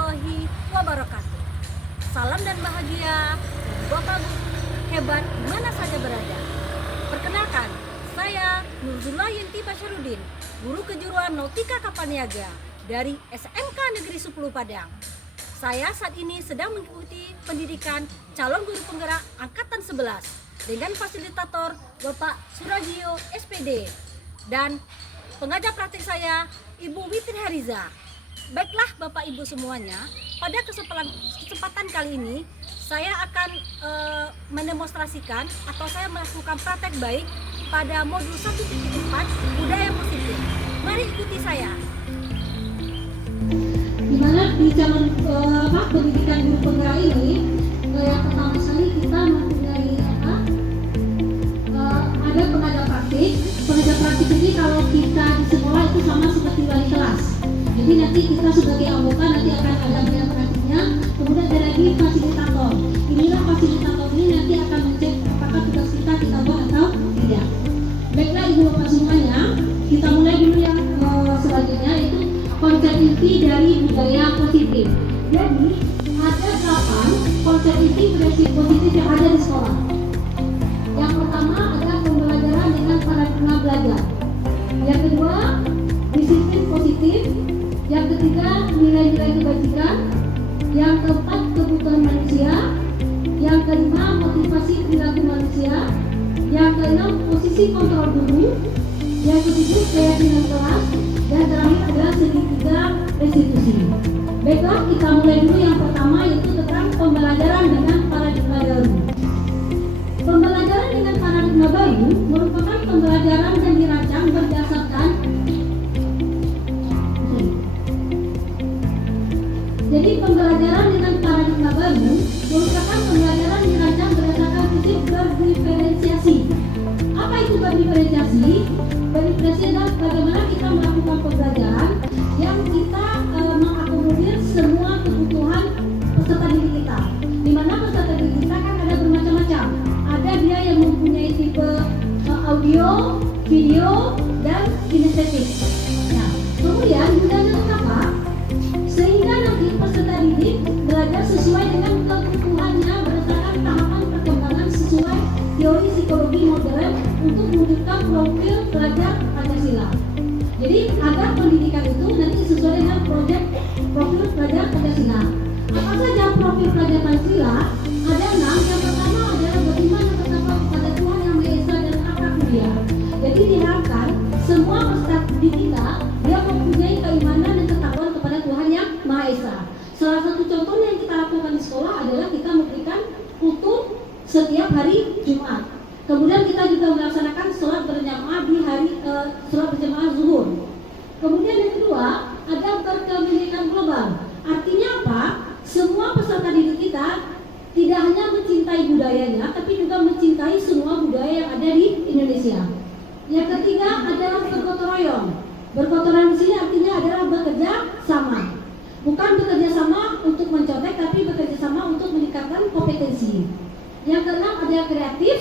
warahmatullahi wabarakatuh. Salam dan bahagia Bapak hebat di mana saja berada. Perkenalkan, saya Nurzullah Yenti Basyarudin, guru kejuruan Nautika Kapal Niaga dari SMK Negeri 10 Padang. Saya saat ini sedang mengikuti pendidikan calon guru penggerak angkatan 11 dengan fasilitator Bapak Suragio SPD dan pengajar praktik saya Ibu Witri Hariza. Baiklah Bapak Ibu semuanya, pada kesempatan kali ini saya akan mendemonstrasikan atau saya melakukan praktek baik pada modul 1.4 budaya positif. Mari ikuti saya. Dimana di calon pendidikan guru penggerak ini yang pertama sekali kita mempunyai ada pengajar praktik. Pengajar praktik ini kalau kita di sekolah itu sama seperti wali kelas. Jadi nanti kita sebagai anggota nanti akan ada pengajar praktiknya. Kemudian ada lagi fasilitator. Inilah fasilitator ini nanti akan mengecek apakah tugas kita buat atau tidak. Baiklah Ibu Bapak semuanya, kita mulai dulu yang selanjutnya itu konsep inti dari budaya positif. Jadi ada 8 konsep inti budaya positif yang ada di sekolah. Yang pertama adalah pembelajaran dengan paradigma belajar. Yang kedua, disiplin positif. Yang ketiga, nilai-nilai kebajikan. Yang keempat, kebutuhan manusia. Yang kelima, motivasi perilaku manusia. Yang keenam, posisi kontrol guru. Yang ketujuh, keyakinan kelas. Dan terakhir adalah segitiga restitusi. Baiklah, kita mulai dulu yang pertama yaitu tentang pembelajaran dengan paradigma baru. Pembelajaran dengan paradigma baru merupakan pembelajaran yang dirancang berdasarkan pembelajaran dengan paradigma baru merupakan pembelajaran yang dirancang berdasarkan prinsip berdiferensiasi. Apa itu berdiferensiasi? Berdiferensiasi adalah bagaimana kita melakukan pembelajaran yang kita mengakomodir semua kebutuhan peserta didik kita. Di mana peserta didik kita kan ada bermacam-macam. Ada dia yang mempunyai tipe audio, video, dan kinestetik. Nah, kemudian gunanya untuk apa? Sehingga nanti peserta didik belajar sesuai dengan kebutuhannya berdasarkan tahapan perkembangan sesuai teori psikologi modern untuk mewujudkan profil pelajar Pancasila. Jadi agar pendidikan itu nanti sesuai dengan profil pelajar Pancasila. Apa saja profil pelajar Pancasila? Ada 6. Yang pertama adalah beriman dan bertakwa kepada Tuhan Yang Maha Esa dan akhlak mulia. Jadi diharapkan semua peserta didik kita dia mempunyai keimanan dan ketakwaan kepada Tuhan Yang Maha Esa. Salah satu contohnya yang kita lakukan di sekolah adalah kita memberikan kultum setiap hari Jumat. Kemudian kita juga melaksanakan sholat berjamaah di hari sholat berjamaah zuhur. Kemudian yang kedua ada berkebinekaan global. Artinya apa? Semua peserta didik kita tidak hanya mencintai budayanya, tapi juga mencintai semua budaya yang ada di Indonesia. Yang ketiga adalah bergotong royong. Bergotong royong di sini artinya adalah bekerja sama. Bukan bekerja sama untuk mencontek, tapi bekerja sama untuk meningkatkan kompetensi. Yang keenam adalah kreatif.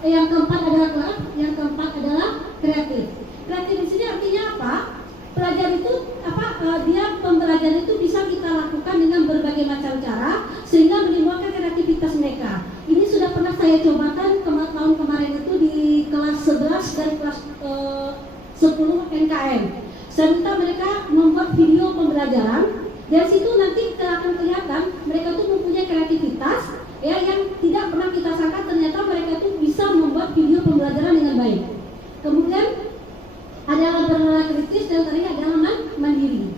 Yang keempat adalah kelab. Yang keempat adalah kreatif. Kreatif di sini artinya apa? Pelajar itu pembelajaran itu bisa kita lakukan dengan berbagai macam cara sehingga menimbulkan kreativitas mereka. Ini sudah pernah saya cobakan tahun kemarin itu di kelas 11 dan kelas 10 NKM. Saya minta mereka membuat video pembelajaran. Dari situ nanti akan kelihatan mereka tuh mempunyai kreativitas ya yang tidak pernah kita sangka ternyata mereka tuh bisa membuat video pembelajaran dengan baik. Kemudian adalah bernalar kritis dan terakhir adalah mandiri.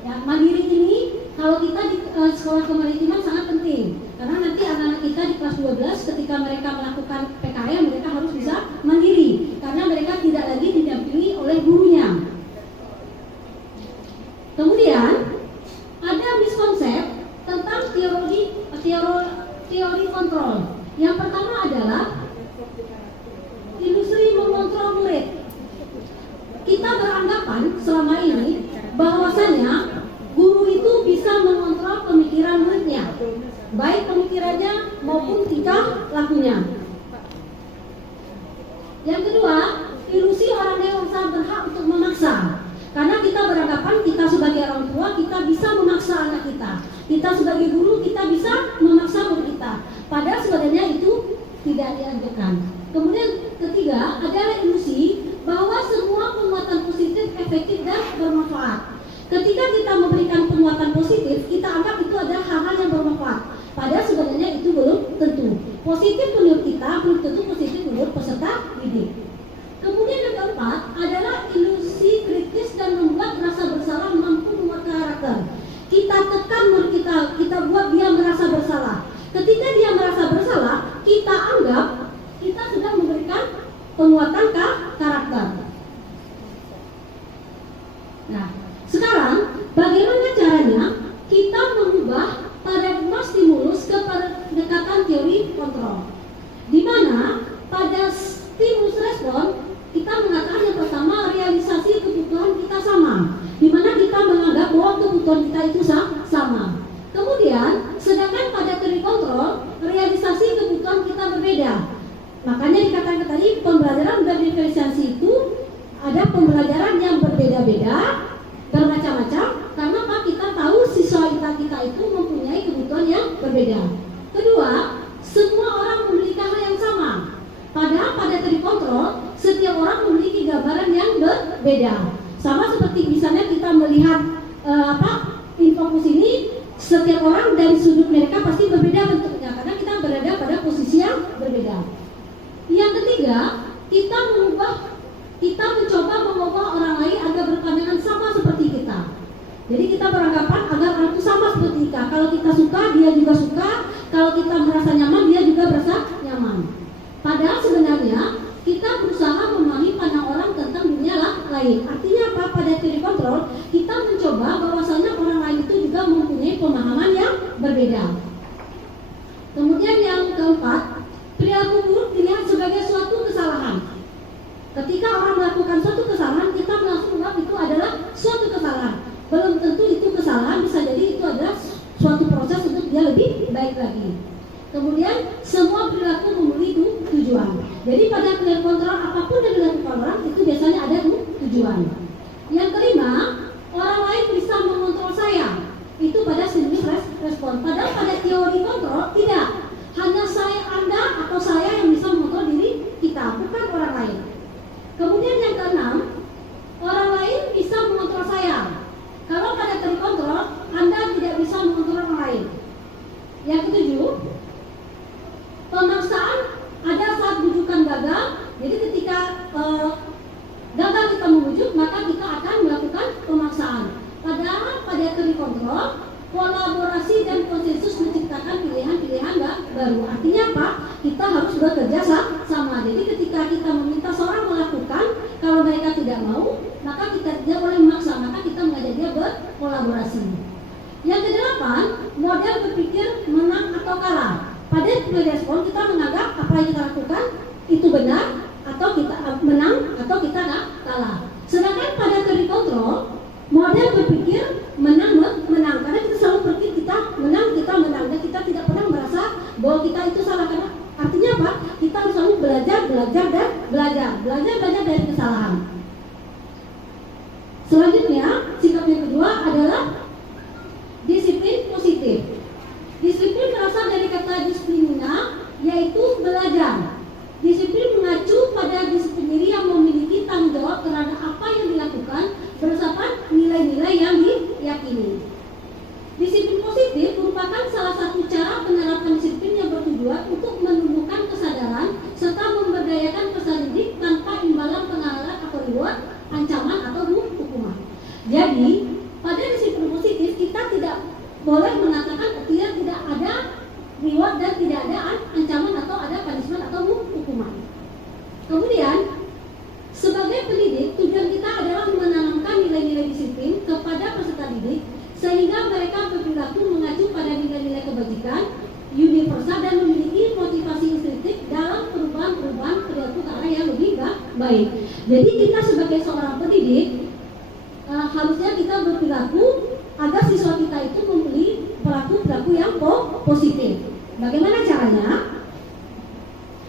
Ya, mandiri ini kalau kita di sekolah kemaritiman sangat penting karena nanti anak-anak kita di kelas 12 ketika mereka melakukan PKL mereka harus bisa mandiri karena mereka tidak lagi didampingi oleh gurunya. Kemudian ada miskonsep tentang teori kontrol. Yang pertama adalah industri mengontrol murid. Kita beranggapan selama ini bahwasanya guru itu bisa mengontrol pemikiran muridnya, baik pemikirannya maupun tingkah lakunya. Yang kedua, ilusi orang dewasa berhak untuk memaksa. Karena kita beranggapan kita sebagai orang tua kita bisa memaksa anak kita. Kita sebagai guru kita bisa memaksa murid kita, padahal sebenarnya itu tidak dianjurkan. Kemudian ketiga adalah ilusi bahwa semua penguatan positif efektif dan bermanfaat. Ketika kita memberikan penguatan positif, kita anggap itu adalah hal-hal yang bermanfaat, padahal sebenarnya itu belum tentu. Positif menurut kita belum tentu positif menurut peserta didik. Kemudian yang keempat adalah ilusi kritis dan membuat rasa bersalah mampu membuat karakter. Kita tekan murid kita buat dia merasa bersalah. Ketika dia merasa bersalah, kita anggap kita sudah memberikan penguatan karakter. Nah, sekarang bagaimana caranya kita mengubah paradigma stimulus ke pendekatan teori kontrol, di mana pada stimulus respon kita mengatakan yang pertama realisasi kebutuhan kita sama, di mana kita menganggap bahwa kebutuhan kita itu sama. Kemudian sedangkan pada teori kontrol realisasi kebutuhan kita berbeda. Makanya dikatakan tadi pembelajaran berdiferensiasi itu ada pembelajaran yang berbeda-beda, bermacam-macam, karena apa? Kita tahu siswa kita itu mempunyai kebutuhan yang berbeda. Kedua, semua orang memiliki hal yang sama. Padahal pada teori kontrol setiap orang memiliki gambaran yang berbeda. Sama seperti misalnya kita melihat infokus ini, setiap orang dari sudut mereka pasti berbeda bentuknya karena kita berada pada posisi yang berbeda. Yang ketiga, kita mencoba mengubah orang lain agar berpandangan sama seperti kita. Jadi kita beranggapan agar orang itu sama seperti kita. Kalau kita suka, dia juga suka. Kalau kita merasa nyaman, dia juga merasa nyaman. Padahal sebenarnya kita berusaha memahami pandang orang tentang dunia lain. Artinya apa? Pada teori kontrol kita mencoba bahwasanya orang lain itu juga mempunyai pemahaman yang berbeda. Kemudian yang keempat, perilaku buruk dilihat sebagai suatu kesalahan. Ketika orang melakukan suatu kesalahan, kita langsung menganggap itu adalah suatu kesalahan. Belum tentu itu kesalahan, bisa jadi itu adalah suatu proses untuk dia lebih baik lagi. Kemudian semua perilaku memiliki tujuan. Jadi pada teori kontrol apapun yang dilakukan orang itu biasanya ada tujuan. Yang kelima, orang lain bisa mengontrol saya. Itu pada stimulus respon. Padahal pada teori kontrol tidak. Hanya Anda atau saya yang bisa mengontrol diri kita, bukan orang lain. Kemudian yang keenam, orang lain bisa mengontrol saya. Kalau pada teori kontrol, Anda tidak bisa mengontrol orang lain. Yang ketujuh, pemaksaan ada saat bujukan gagal. Jadi ketika gagal kita membujuk, maka kita akan melakukan pemaksaan. Padahal pada teori kontrol, kolaborasi dan konsensus menciptakan pilihan-pilihan baru. Artinya apa? Kita harus bekerja sama. Jadi ketika kita meminta seorang melakukan, kalau mereka tidak mau, maka kita tidak boleh memaksa, maka kita mengajak dia berkolaborasi. Yang kedelapan, model berpikir menang atau kalah. Pada teori respon kita menganggap apa yang kita lakukan itu benar, atau kita menang, atau kita kalah. Sedangkan pada teori kontrol, model berpikir menang, karena kita selalu berpikir kita menang, dan kita tidak pernah merasa bahwa kita itu salah. Karena artinya apa? Kita harus selalu belajar dari kesalahan. Selanjutnya, sikap yang kedua adalah disiplin positif. Disiplin berasal dari kata disiplinnya, yaitu belajar. Disiplin mengacu pada disiplin diri yang memiliki tanggung jawab terhadap apa yang dilakukan berdasarkan nilai-nilai yang diyakini. Disiplin positif merupakan salah satu cara penerapan disiplin yang bertujuan untuk menumbuhkan kesadaran serta memberdayakan peserta didik tanpa imbalan pengaruh atau reward, ancaman atau hukuman. Jadi, pada disiplin positif kita tidak boleh mengatakan tidak ada reward dan tidak ada ancaman atau ada punishment atau hukuman. Kemudian, sebagai pendidik, tujuan kita adalah menanamkan nilai-nilai disiplin kepada peserta didik sehingga mereka berperilaku mengacu pada nilai-nilai kebajikan universal dan memiliki motivasi instinktif dalam perubahan perilaku ke arah yang lebih baik. Jadi kita sebagai seorang pendidik harusnya kita berperilaku agar siswa kita itu memiliki perilaku yang positif. Bagaimana caranya?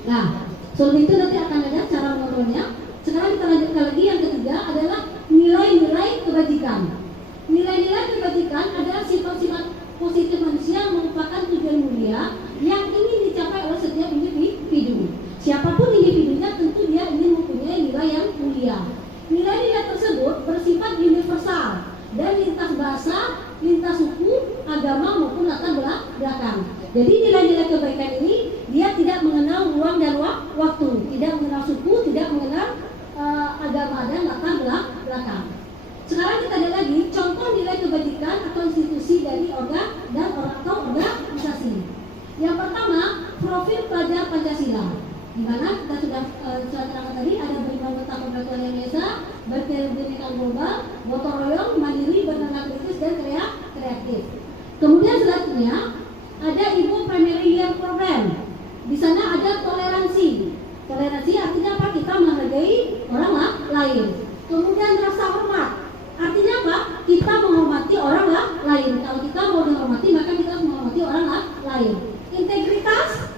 Nah, sebelum itu nanti akan ada cara mengontrolnya. Sekarang kita lanjutkan lagi. Yang ketiga adalah nilai-nilai kebajikan. Nilai-nilai kebajikan adalah sifat-sifat positif manusia yang ingin dicapai oleh setiap individu. Siapapun individunya tentu dia ingin mempunyai nilai yang mulia. Nilai-nilai tersebut bersifat universal dan lintas bahasa, lintas suku, agama maupun latar belakang. Jadi nilai-nilai kebaikan ini dia tidak mengenal ruang dan waktu, tidak mengenal suku, tidak mengenal agama dan latar belakang. Sekarang kita lihat lagi contoh nilai kebajikan atau institusi dari organ dan atau organisasi. Yang pertama, profil pelajar Pancasila. Di mana kita sudah terangkan tadi ada beriman betah pembantuan yang biasa, berkebinekaan global, gotong royong, mandiri, bertenaga kritis dan kreatif. Kemudian selanjutnya ada Ibu Primary Year Program. Di sana ada toleransi. Toleransi artinya apa? Kita menghargai orang lain. Kemudian rasa hormat. Artinya apa? Kita menghormati orang lain. Kalau kita mau dihormati maka kita harus menghormati orang lain. Integritas.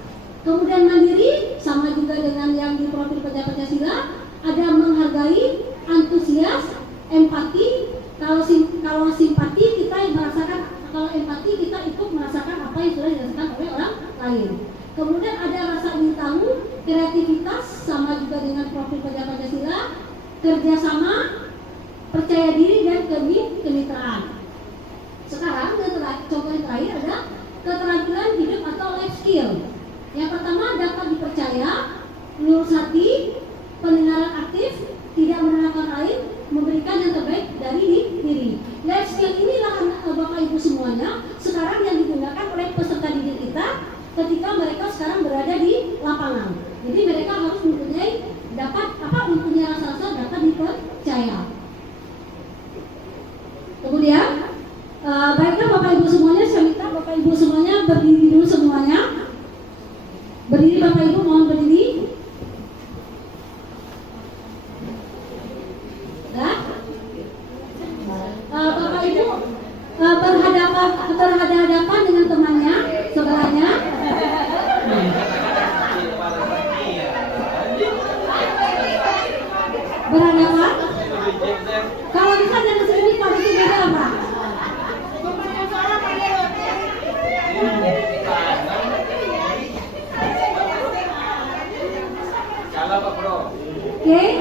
Kemudian mandiri, sama juga dengan yang di profil Pancasila, ada menghargai, antusias, empati. Kalau simpati kita merasakan, kalau empati kita ikut merasakan apa yang sudah dirasakan oleh orang lain. Kemudian ada rasa ingin tahu, kreativitas, sama juga dengan profil Pancasila, kerjasama, percaya diri dan kemitraan. Sekarang contoh yang terakhir ada keterampilan hidup atau life skill. Yang pertama dapat dipercaya, lurus hati, pendengaran aktif, tidak menenangkan lain, memberikan yang terbaik dari diri. Life skill inilah Bapak Ibu semuanya sekarang yang digunakan oleh peserta didik kita ketika mereka sekarang berada di lapangan. Jadi mereka harus mempunyai rasa-rasa dapat dipercaya. Kemudian baiklah Bapak Ibu semuanya, saya minta Bapak Ibu semuanya berdiri dulu semuanya. Berdiri Bapak Ibu, mohon berdiri. Nah, Bapak Ibu berhadapan dengan temannya sebelahnya. Berhadapan. Kalau bisa jangan sendiri, kalau itu beda apa? Oke,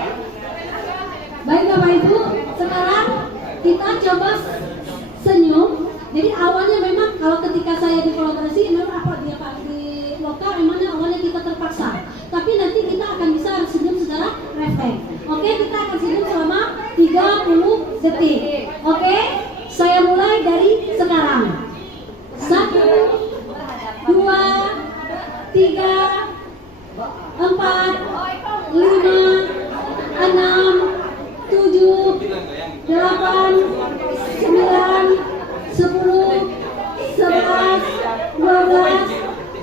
baik Bapak Ibu, sekarang kita coba senyum. Jadi awalnya memang kalau ketika saya di kolaborasi memang apa dia Pak di lokal memangnya awalnya kita terpaksa, tapi nanti kita akan bisa senyum secara refleks. Oke, kita akan senyum selama 30 detik. Oke, saya mulai dari sekarang. 1, 2, 3, 4, 5, 6, 7, 8, 9, 10, 11, 12,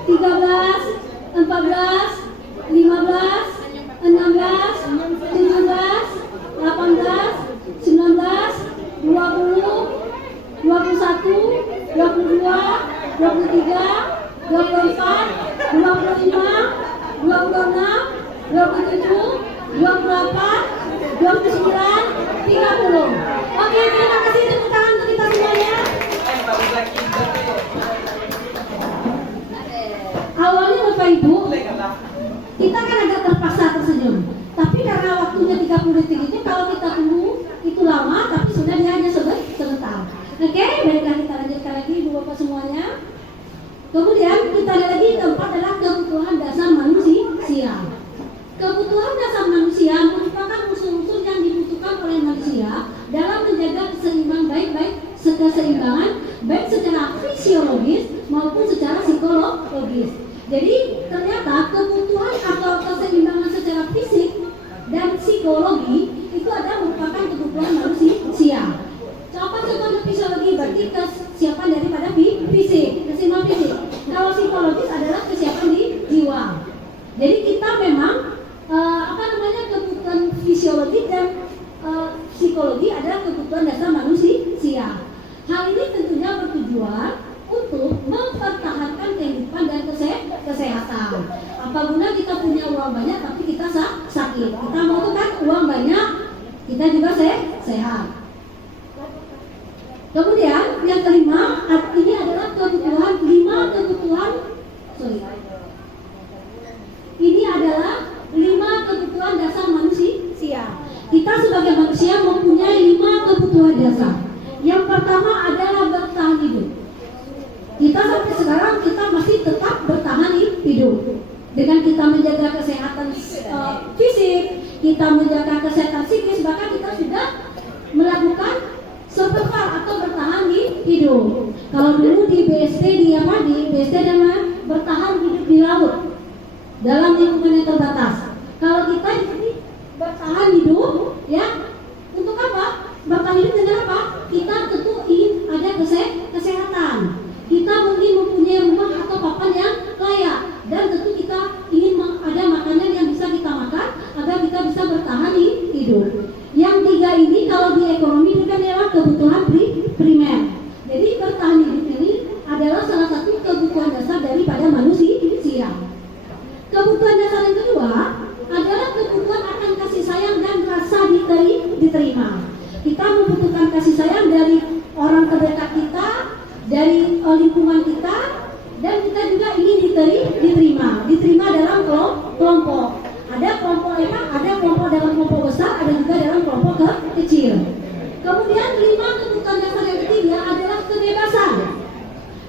13, 14, 15, 16, 17, 18, 19, 20, 21, 22, 23, 24, 25, 26, 27, 28, 29, 30. Oke, terima kasih, tepuk tangan untuk kita semuanya. Awalnya Bapak Ibu, kita kan agak terpaksa tersenyum. Tapi karena waktunya 30 detik itu, kalau kita tunggu itu lama, tapi sudah dia hanya sebentar. Oke, baiklah kita lanjutkan lagi Ibu Bapak semuanya. Kemudian kita lihat lagi keempat adalah kebutuhan dasar manusia. Kebutuhan dasar manusia merupakan unsur-unsur yang dibutuhkan oleh manusia dalam menjaga keseimbangan keseimbangan baik secara fisiologis maupun secara psikologis. Jadi ternyata kebutuhan atau keseimbangan secara fisik dan psikologi itu adalah merupakan kebutuhan manusia. Contoh fisiologi berarti kesiapan daripada fisik, keseimbangan fisik. Kalau psikologis adalah kesiapan di jiwa. Jadi kita memang kebutuhan fisiologi dan psikologi adalah kebutuhan dasar manusia. Hal ini tentunya bertujuan untuk mempertahankan kehidupan dan kesehatan. Apa guna kita punya uang banyak tapi kita sakit? Kita mau tuh kan uang banyak, kita juga sehat. Kemudian yang kelima, ini adalah kebutuhan Kita sampai sekarang kita masih tetap bertahan hidup dengan kita menjaga kesehatan fisik, kita menjaga kesehatan psikis, bahkan kita sudah melakukan survival atau bertahan hidup. Kalau dulu di BSD di BSD dan bertahan hidup di laut dalam lingkungan yang terbatas. Kalau kita di sini bertahan hidup, ya, untuk apa? Bertahan hidup dengan apa? Kita tentu ingin ada kesehatan. Kita mungkin mempunyai rumah atau papan yang layak, dan tentu kita ingin ada makanan yang bisa kita makan agar kita bisa bertahan hidup. Yang tiga ini kalau di ekonomi itu kan adalah kebutuhan primer. Jadi bertahan hidup ini adalah salah satu kebutuhan dasar daripada manusia. Kebutuhan dasar yang kedua adalah kebutuhan akan kasih sayang dan rasa diterima. Kita membutuhkan kasih sayang dari orang terdekat kita, dari lingkungan kita, dan kita juga ingin diterima dalam kelompok. Ada kelompok ada kelompok dalam kelompok besar, ada juga dalam kelompok kecil. Kemudian kelima, kebutuhan dasar yang ketiga adalah kebebasan.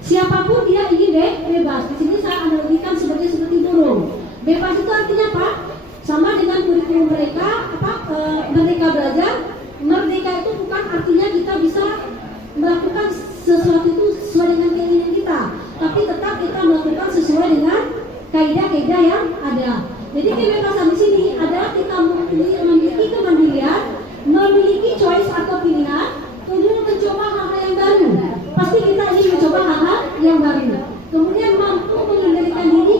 Siapapun dia ingin bebas. Di sini saya analogikan seperti burung. Bebas itu artinya apa? Sama dengan kurikulum mereka, merdeka belajar. Merdeka itu bukan artinya kita bisa melakukan sesuatu itu sesuai dengan keinginan kita, tapi tetap kita melakukan sesuai dengan kaidah-kaidah yang ada. Jadi kebebasan di sini adalah kita memiliki kemandirian, memiliki choice atau pilihan untuk mencoba hal-hal yang baru. Pasti kita ingin mencoba hal-hal yang baru. Kemudian mampu mengendalikan diri,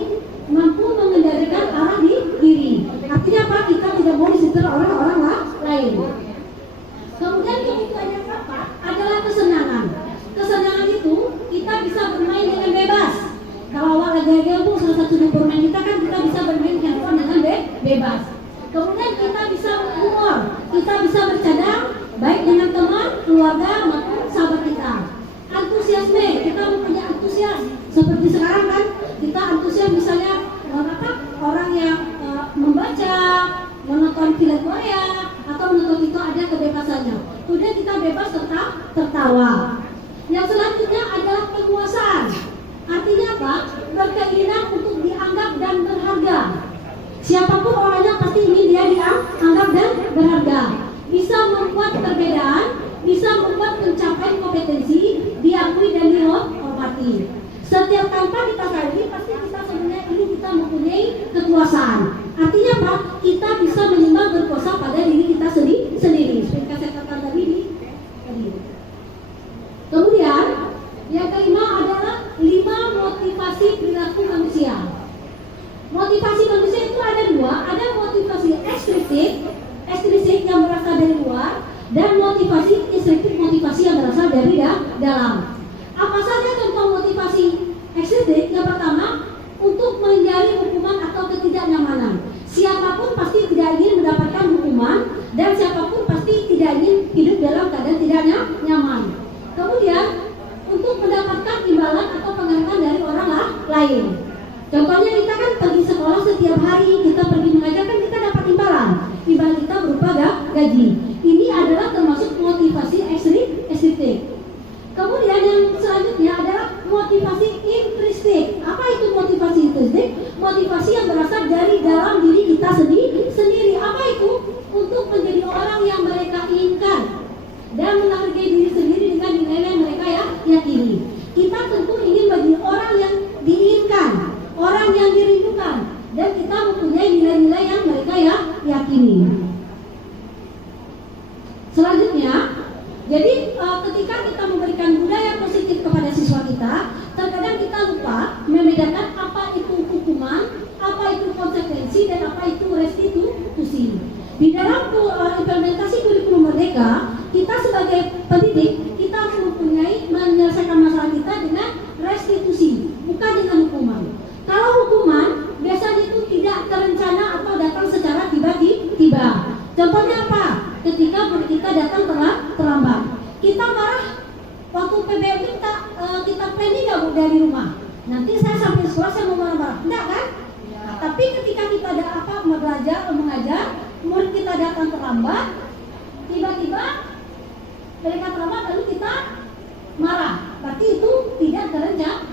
mampu mengendalikan arah diri. Artinya apa? Kita tidak mau disetir oleh orang lain. Kemudian kebutuhan yang keempat adalah kesenangan. Kesenangan itu kita bisa bermain dengan bebas. Kalau awal lagi salah satu bermain kita kan kita bisa bermain handphone dengan bebas. Kemudian kita bisa berhumor, kita bisa bercanda baik dengan teman, keluarga maupun sahabat kita. Antusiasme, kita mempunyai antusias. Seperti sekarang kan kita antusias misalnya orang yang membaca, menonton film Korea atau menonton itu ada kebebasannya. Kemudian kita bebas tetap tertawa. Yang selanjutnya adalah penguasaan. Artinya apa? Berkeinginan untuk dianggap dan berharga. Siapapun orangnya pasti ingin dia dianggap dan berharga. Bisa membuat perbedaan, bisa membuat pencapaian kompetensi diakui dan dihormati. Setiap tanpa kita sadari pasti kita sebenarnya ini kita mempunyai kekuasaan. Artinya apa? Kita bisa minimal berkuasa pada diri kita sendiri. Seperti saya katakan tadi. Kemudian yang kelima adalah 5 motivasi perilaku manusia. Motivasi manusia itu ada 2, ada motivasi ekstrinsik yang berasal dari luar, dan motivasi intrinsik, motivasi yang berasal dari dalam. Apa saja contoh motivasi ekstrinsik? Yang pertama, untuk menghindari hukuman atau ketidaknyamanan. Siapapun pasti tidak ingin mendapatkan hukuman, dan siapapun pasti tidak ingin hidup dalam keadaan tidak nyaman. Kemudian, untuk mendapatkan imbalan atau penghargaan dari orang lain. Contohnya kita kan pergi sekolah setiap hari, kita pergi mengajar kan kita dapat imbalan. Imbalan kita berupa gaji. Ini adalah termasuk motivasi ekstrinsik. Kemudian yang selanjutnya adalah motivasi intrinsik. Apa itu motivasi intrinsik? Motivasi yang berasal dari dalam diri kita sendiri. Apa itu? Untuk menjadi orang yang mereka inginkan dan menghargai diri sendiri dengan nilai yang mereka yakini. Kita tentu ingin menjadi orang yang diinginkan, orang yang dirindukan, dan kita mempunyai nilai-nilai yang mereka yakini. Selanjutnya, jadi ketika kita memberikan budaya positif kepada siswa kita, terkadang kita lupa membedakan apa itu hukuman, apa itu konsekuensi, dan apa itu restitusi. Di dalam implementasi kurikulum merdeka, kita sebagai pendidik, kita harus mempunyai menyelesaikan masalah kita dengan restitusi, bukan dengan hukuman. Kalau hukuman, biasanya itu tidak terencana atau datang secara tiba-tiba. Contohnya apa? Ketika kita datang terlambat. Kita marah waktu PBM kita planning nggak dari rumah. Nanti saya sampai sekolah saya mau marah-marah, enggak kan? Nah, tapi ketika kita ada mengajar, murid kita datang terlambat, tiba-tiba mereka terlambat lalu kita marah. Berarti itu tidak terencana.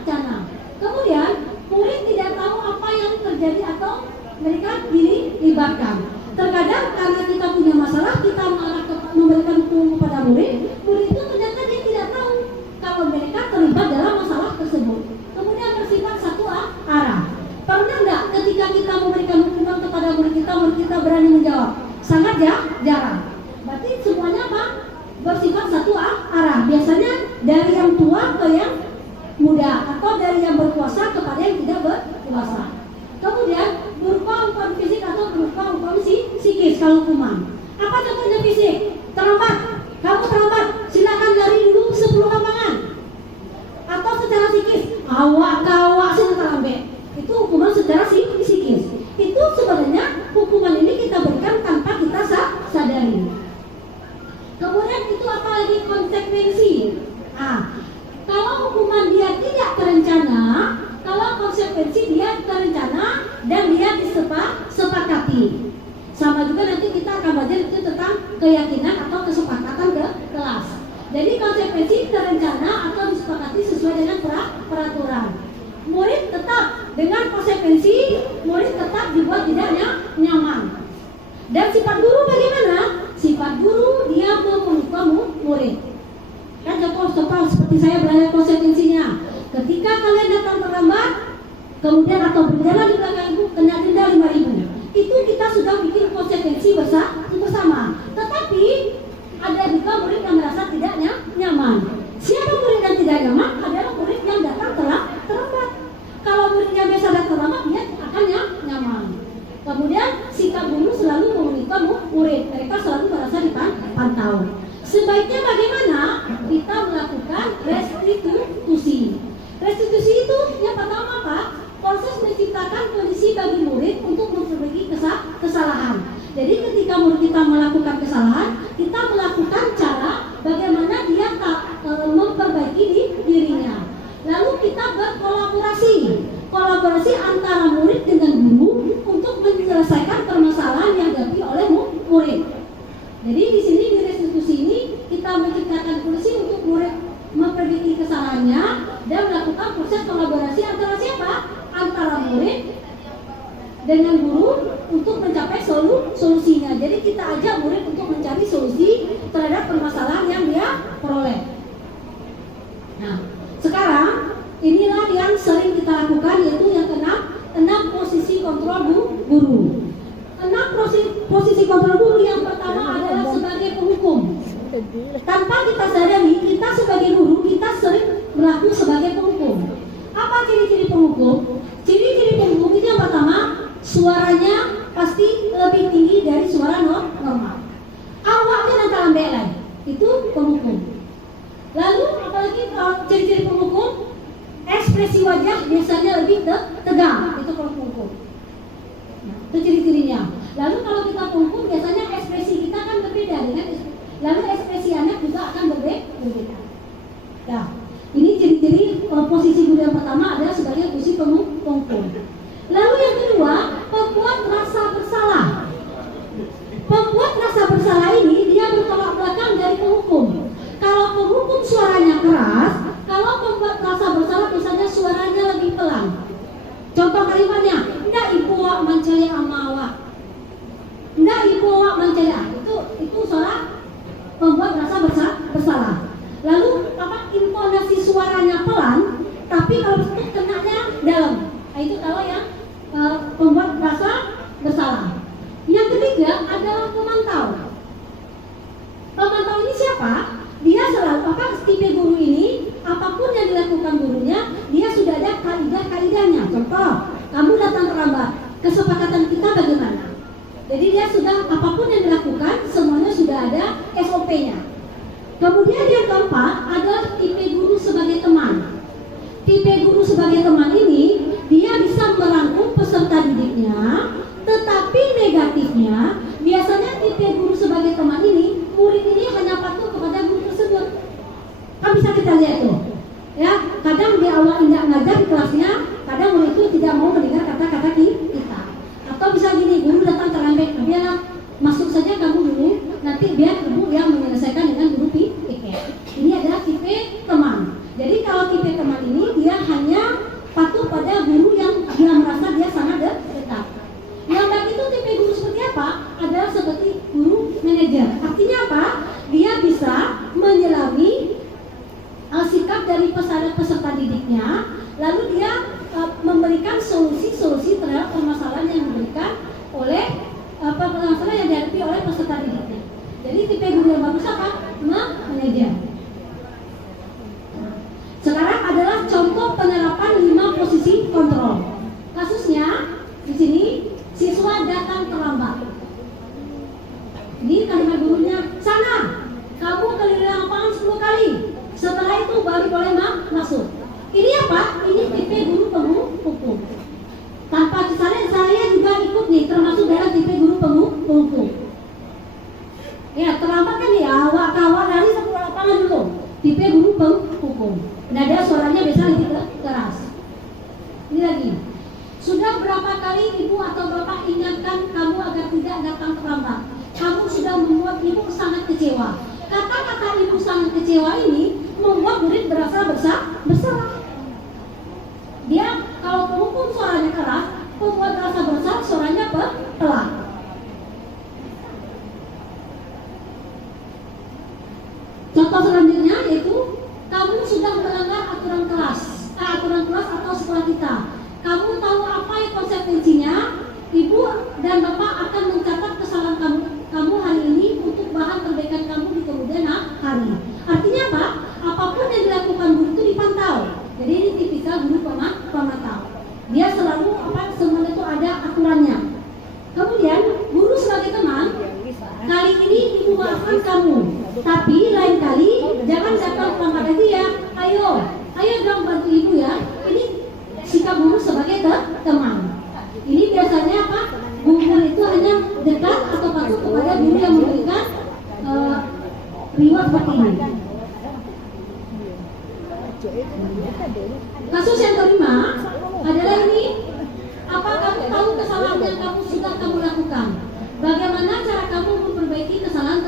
puasa. Kemudian berupa hukuman fisik atau berupa hukuman psikis kalau hukuman. Apa contohnya fisik? Terlambat, kamu terlambat, silakan lari dulu 10 lapangan. Atau secara psikis, awak sudah terlambat. Itu hukuman secara psikis. Itu sebenarnya hukuman ini kita berikan tanpa kita sadari. Kemudian itu apalagi konsekuensi. Kalau hukuman dia tidak terencana, kalau konsekuensi dia terencana dan dia disepakati. Sama juga nanti kita akan belajar itu tentang keyakinan atau kesepakatan ke kelas. Jadi konsekuensi terencana atau disepakati sesuai dengan peraturan. Murid tetap dengan konsekuensi, murid tetap dibuat tidak nyaman. Dan sifat guru bagaimana? Sifat guru dia memonitor murid. Kan contoh seperti saya berada konsekuensinya. Ketika kalian datang terlambat, kemudian atau berjalan di belakang ibu, kena denda 5.000. Itu kita sudah bikin konsekuensi bersama. Tetapi ada juga murid yang merasa tidak nyaman. Siapa murid yang tidak nyaman? Adalah murid yang datang terlambat. Kalau murid yang biasa datang terlambat, dia akan nyaman. Kemudian sikap guru selalu memonitor murid. Mereka selalu merasa dipantau. Sebaiknya bagaimana? Kita melakukan restitusi. Restitusi itu yang pertama apa? Proses menciptakan kondisi bagi murid untuk memperbaiki kesalahan. Jadi ketika murid kita melakukan kesalahan, kita melakukan cara bagaimana dia memperbaiki dirinya. Lalu kita berkolaborasi. Kolaborasi antara murid dengan guru untuk menyelesaikan permasalahan yang dihadapi oleh murid. Jadi di sini di restitusi ini kita menciptakan kondisi untuk murid memperbaiki kesalahannya dan melakukan proses kolaborasi antara siapa? Antara murid dengan guru untuk mencapai solusinya. Jadi kita ajak murid untuk mencari solusi terhadap permasalahan yang dia peroleh. Nah, sekarang inilah yang sering kita lakukan, yaitu yang keenam, 6 posisi kontrol guru. 6 posisi kontrol guru yang pertama adalah sebagai penghukum. Tanpa kita sadari, kita sebagai guru, kita sering berlaku sebagai penghukum. Apa ciri-ciri penghukum? Ciri-ciri penghukum itu yang pertama, suaranya pasti lebih tinggi dari suara normal. Awaknya nanti lambelan, itu penghukum. Lalu apalagi ciri-ciri penghukum? Ekspresi wajah biasanya lebih tegang, itu kalau penghukum. Itu ciri-cirinya. Lalu kalau kita penghukum biasanya ekspresi kita kan berbeda dengan lalu ekspresi anak juga akan berbeda. Nah, ini ciri-ciri posisi guru yang pertama adalah sebagai posisi penghukum. Lalu yang kedua, pembuat rasa bersalah. Pembuat rasa bersalah ini dia bertolak belakang dari penghukum. Kalau penghukum suaranya keras, kalau pembuat rasa bersalah biasanya suaranya lebih pelan. Contoh kalimatnya, ndak ibu awak mencari amawak. Ndak ibu awak mencari. Itu suara pembuat rasa bersalah. Lalu intonasi suaranya pelan, tapi kalau itu kenanya dalam. Itu kalau yang pembuat rasa bersalah. Yang ketiga adalah pemantau. Pemantau ini siapa? Dia selalu tipe guru ini, apapun yang dilakukan gurunya, dia sudah ada kaidah-kaidahnya. Contoh, kamu datang terlambat, kesepakatan kita bagaimana? Jadi dia sudah, apapun yang dilakukan, semuanya sudah ada SOP-nya. Kemudian yang keempat adalah tipe guru sebagai teman. Tipe guru sebagai teman ini, dia bisa merangkum peserta didiknya, tetapi negatifnya, biasanya tipe guru sebagai teman ini, murid ini hanya patuh kepada guru tersebut. Kan bisa kita lihat tuh, ya, kadang di awal tidak ngajar di kelasnya, kadang murid itu tidak mau mendengar kata-kata kita. Atau bisa gini, guru datang terlambat, biarlah masuk saja kamu dulu, nanti biar ibu yang menyelesaikan dengan guru piket. Ini adalah tipe teman. Jadi kalau tipe teman ini dia hanya patuh pada guru yang dia merasa dia sangat dekat. Yang baik itu tipe guru seperti apa? Adalah seperti guru manajer. Artinya apa? Dia bisa menyelami sikap dari peserta didiknya, lalu dia memberikan solusi-solusi terhadap permasalahan yang diberikan oleh permasalahan yang dihadapi oleh peserta didiknya. Jadi tipe guru yang bagus apa? Manajer. Sekarang adalah contoh penerapan 5 posisi kontrol. Kelas kali ibu atau bapak ingatkan kamu agar tidak datang terlambat? Kamu sudah membuat ibu sangat kecewa. Kata-kata ibu sangat kecewa ini membuat murid berasa bersalah. Dia kalau walaupun suaranya keras, membuat rasa bersalah, suaranya pelan. Contoh selanjutnya yaitu kamu sudah melanggar aturan kelas atau sekolah kita. Kamu tahu apa yang konsekuensinya? Ibu dan bapak akan mencatat kesalahan kamu hari ini untuk bahan perbaikan kamu di kemudian hari. Artinya apa? Apapun yang dilakukan guru itu dipantau. Jadi ini tipikal guru pemantau. Dia selalu semua itu ada aturannya. Kemudian guru sebagai teman, kali ini ibu maafkan kamu, tapi lain kali jangan datang terlambat lagi ya. Ayo dong bantu ibu ya. Ini sikap guru sebagai teman. Ini biasanya apa? Guru itu hanya dekat atau patuh kepada guru yang memberikan reward seperti ini. Kasus yang kelima adalah ini. Apa kamu tahu kesalahan yang kamu lakukan? Bagaimana cara kamu memperbaiki kesalahan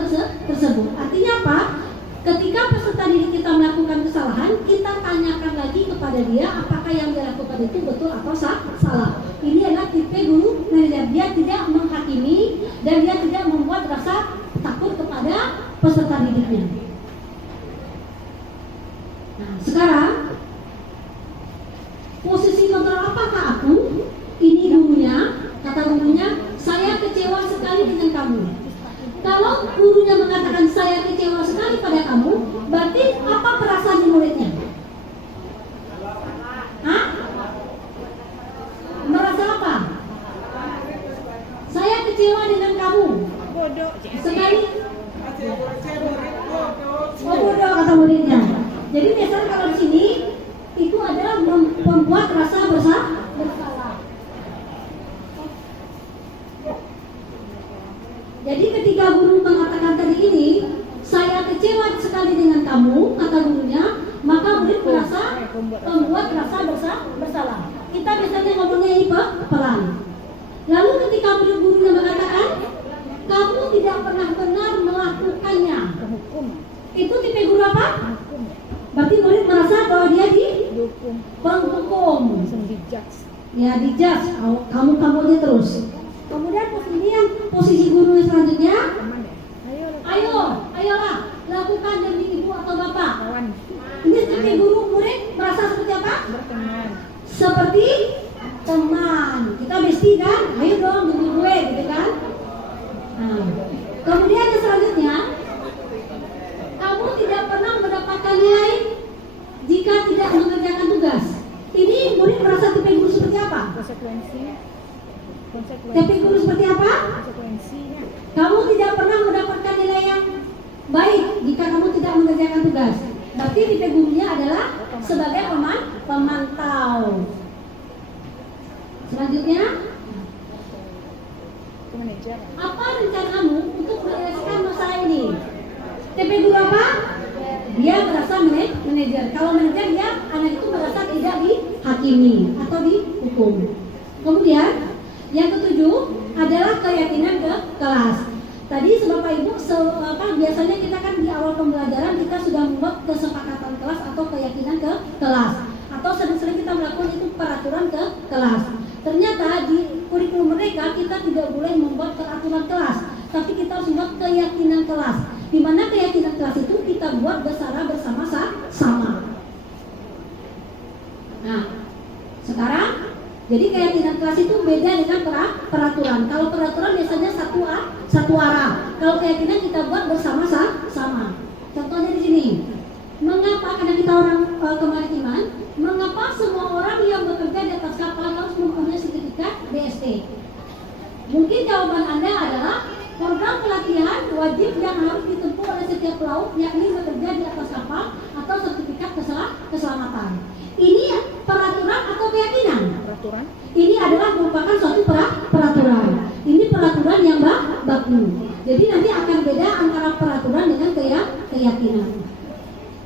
tersebut? Artinya apa? Ketika peserta didik kita melakukan kesalahan, kita tanyakan lagi kepada dia apakah yang dia lakukan itu betul atau salah. Ini adalah tipe guru manajer. Dia tidak menghakimi dan dia tidak membuat rasa takut kepada peserta didiknya. Nah, sekarang posisi kontrol apakah aku? Ini gurunya, kata gurunya, saya kecewa sekali dengan kamu. Kalau gurunya mengatakan saya kecewa sekali pada kamu, berarti apa perasaan di muridnya? Hah? Merasa apa? Saya kecewa dengan kamu. Sekali. Oh, bodoh kata muridnya. Jadi biasanya kalau di sini itu adalah membuat rasa bersalah. Jadi ketika guru mengatakan tadi ini, saya kecewa sekali dengan kamu, kata gurunya, maka murid merasa membuat rasa bersalah. Kita biasanya ngomongnya ini pelan. Lalu ketika gurunya mengatakan, kamu tidak pernah benar melakukannya, itu tipe guru apa? Berarti murid merasa bahwa dia penghukum. Ya, dijudge. Kamu aja terus. Kemudian ini yang posisi guru selanjutnya. Ayolah, lakukan demi ibu atau bapak. Ini tipe guru murid merasa seperti apa? Berteman. Seperti teman. Kita besti kan? Ayo dong demi gue, gitu kan? Nah, kemudian yang selanjutnya, kamu tidak pernah mendapatkan nilai jika tidak mengerjakan tugas. Ini murid merasa tipe guru seperti apa? Tipe guru seperti apa? Kamu tidak pernah mendapatkan nilai yang baik jika kamu tidak mengerjakan tugas. Berarti tipe gurunya adalah sebagai pemantau. Selanjutnya, apa rencanamu untuk menyelesaikan masalah ini? Tipe guru apa? Dia merasa manajer. Kalau manajer dia anak itu merasa tidak dihakimi atau dihukum. Kemudian yang ketujuh adalah keyakinan ke kelas. Tadi Bapak Ibu biasanya kita kan di awal pembelajaran kita sudah membuat kesepakatan kelas atau keyakinan ke kelas, atau sering-sering kita melakukan itu peraturan ke kelas. Ternyata di kurikulum mereka kita tidak boleh membuat peraturan kelas, tapi kita harus membuat keyakinan kelas. Di mana keyakinan kelas itu kita buat bersama-sama. Nah, sekarang jadi keyakinan kelas itu beda dengan peraturan. Kalau peraturan biasanya satu arah. Kalau keyakinan kita buat bersama-sama. Contohnya di sini. Mengapa karena kita orang kemaritiman, mengapa semua orang yang bekerja di atas kapal harus mempunyai sertifikat BST? Mungkin jawaban Anda adalah program pelatihan wajib yang harus ditempuh oleh setiap pelaut, yakni bekerja di atas kapal atau sertifikat keselamatan. Ini peraturan atau keyakinan? Peraturan. Ini adalah merupakan suatu peraturan. Ini peraturan yang baku. Jadi nanti akan beda antara peraturan dengan keyakinan.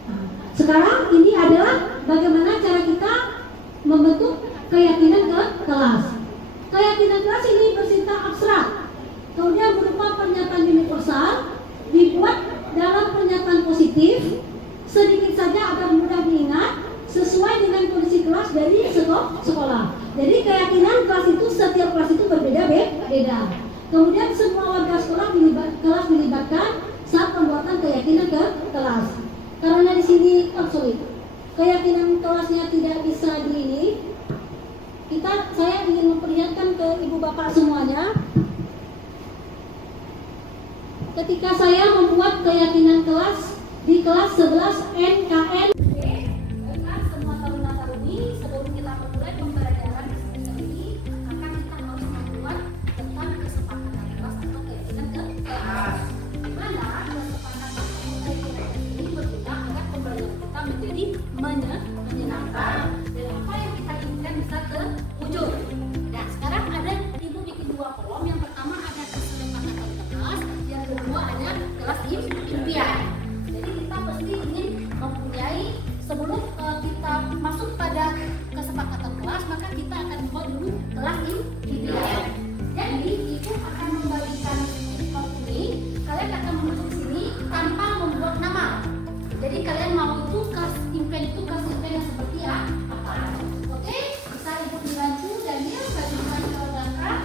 Nah, sekarang ini adalah bagaimana cara kita membentuk keyakinan ke kelas. sekolah. Jadi keyakinan kelas itu, setiap kelas itu berbeda-beda. Kemudian semua warga sekolah kelas dilibatkan saat pembuatan keyakinan ke kelas. Karena di sini sulit, keyakinan kelasnya tidak bisa saya ingin memperlihatkan ke ibu bapak semuanya. Ketika saya membuat keyakinan kelas di kelas 11 NKN. Baiklah semua taruna-taruni, sebelum kita memulai pembelajaran di semester ini, maka kita harus membuat tentang kesepakatan kelas atau keyakinan kelas. Di mana kesepakatan atau keyakinan ini berguna agar pembelajaran kita menjadi menyenangkan dan apa yang kita inginkan bisa terwujud. Nah, sekarang ada ibu bikin dua kolom. Yang pertama ada kesepakatan kelas, yang kedua ada kelas impian. Jadi kita pasti ingin mempunyai, sebelum kita masuk pada kesepakatan kelas, maka kita akan membuat dulu kelas impian. Jadi ibu akan membagikan form ini, kalian akan menulis sini tanpa membuat nama. Jadi kalian mau itu kelas impian yang seperti apa? Oke, bisa ibu dibantu Daniel bagikan ke belakang.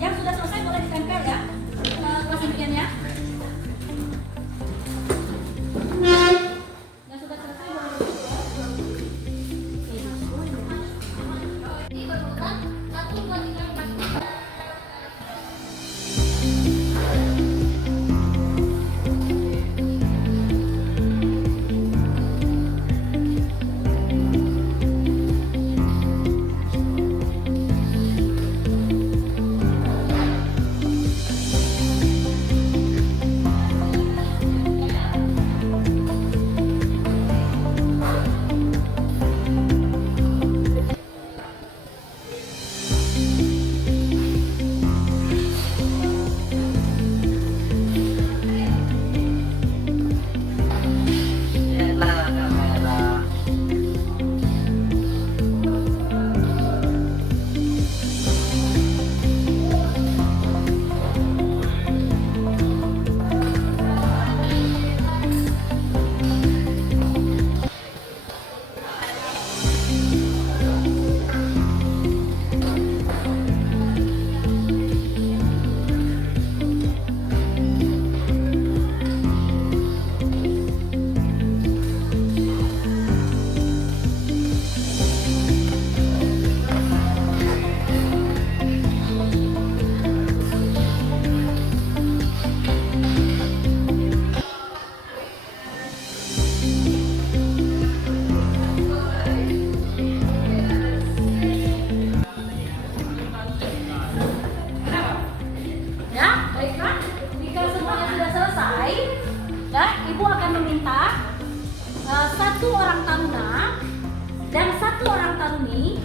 Yang sudah selesai boleh ditempel ya, kelas impiannya. Yang sudah selesai boleh ini berurutan 1, 2, 3, 4, 5. Ibu akan meminta satu orang taruna dan satu orang taruni